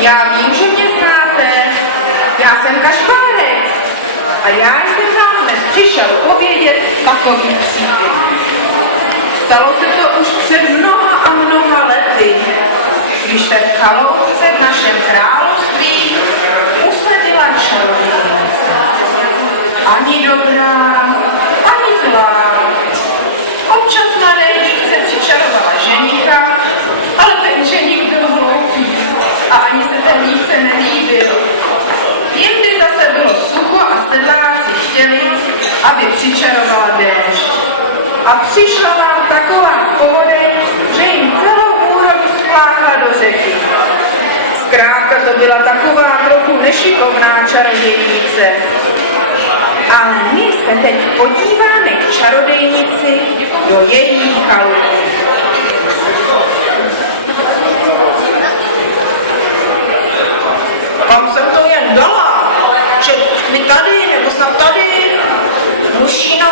Já vím, že mě znáte. Já jsem Kašpárek. A já jsem vám dnes přišel povědět takový příběh. Stalo se to už před mnoha a mnoha lety, když se v chaloupce v našem království usadila čarodějnice. Ani dobrá, ani zlá. Občas na dívce přičarovala ženicha, ale ten ženich byl hloupý a ani se ten dívce nelíbil. Jindy zase bylo sucho a sedláci chtěli, aby přičarovala déšť. A přišla vám taková povodeň, že jim celou úrodu spláchla do řeky. Zkrátka to byla taková trochu nešikovná čarodějnice. Ale my se teď podíváme k čarodějnici do její chalupy. Kam jsem to jen dala? Že mi tady, nebo snad tady? Mušína